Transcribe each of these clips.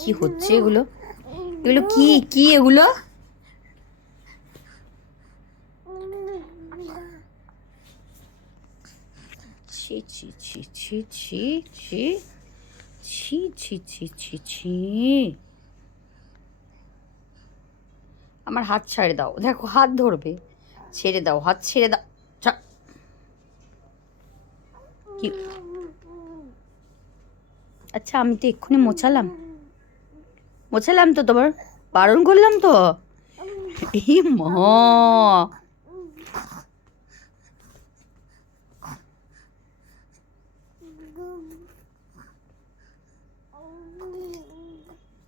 কি হচ্ছে এগুলো? এগুলো কি কি এগুলো? ছি ছি ছি ছি ছি ছি ছি ছি ছি ছি ছি। আমার হাত ছেড়ে দাও, দেখো হাত ধরবে। ছেড়ে দাও, হাত ছেড়ে দাও। কি? আচ্ছা আমি তো এক্ষুনি মোছালাম, মোছালাম তো, তোমার বারণ করলাম তো। এই মা,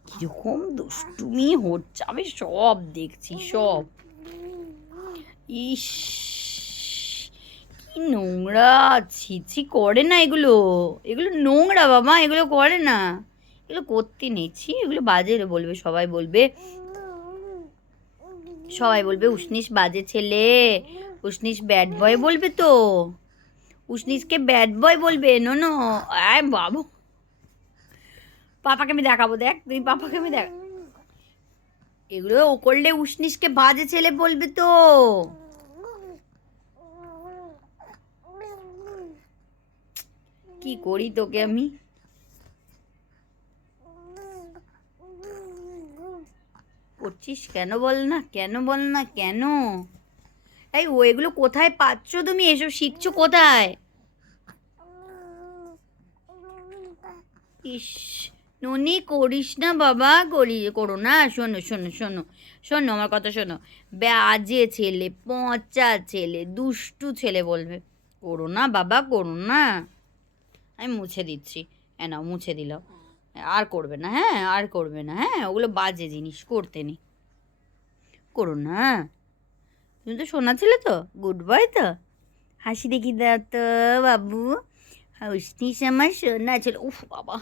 কিরকম দুষ্টুমি হচ্ছে, আমি সব দেখছি সব। ইস, কি নোংরা! ছিছি করে না এগুলো, এগুলো নোংরা বাবা, এগুলো করে না, এগুলো করতে নেই। ছি, এগুলো বাজে বলবে, সবাই বলবে, সবাই বলবে উষ্ণিস বাজে ছেলে, উষ্ণিস ব্যাড বয় বলবে তো, উষ্ণিসকে ব্যাড বয় বলবে। নো নো, আয় বাবু, পাপাকে আমি দেখাবো, দেখ তুই, পাপাকে আমি দেখ। এগুলো ও করলে উষ্ণিসকে বাজে ছেলে বলবে তো। কি করি তোকে আমি? করছিস কেন বল না, কেন বল না, কেন? এই ও এগুলো কোথায় পাচ্ছ তুমি, এসব শিখছো কোথায়? ইস, ননি করিস না বাবা, করো না। শোনো শোনো শোনো, শোনো আমার কথা শোনো। বাজে ছেলে, পচা ছেলে, দুষ্টু ছেলে বলবে। করো না বাবা, করো না। আমি মুছে দিচ্ছি, হ্যাঁ না মুছে দিলাম। আর করবে না, হ্যাঁ আর করবে না, হ্যাঁ ওগুলো বাজে জিনিস করতে নেই। করো না। তুমি তো শোনা ছিল তো, গুড বয় তো। হাসি দেখি দাও তো বাবু, হাসিস আমার শোনা ছিল। উফ বাবা,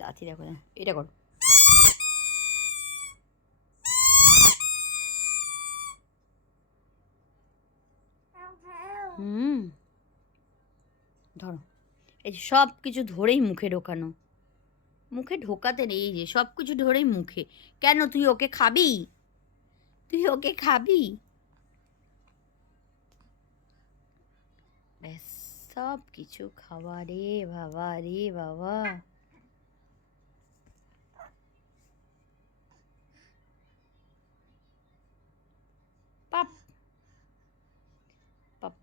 লাথি দেখো, এটা করো। হুম, ধরো। এই যে সব কিছু ধরেই মুখে ঢোকানো, মুখে ঢোকাতে নেই, এই যে সব কিছু ধরেই মুখে। কেন তুই ওকে খাবি? তুই ওকে খাবি? ব্যাস, সব কিছু খাওয়া রে বাবা, রে বাবা। পাপ পাপ।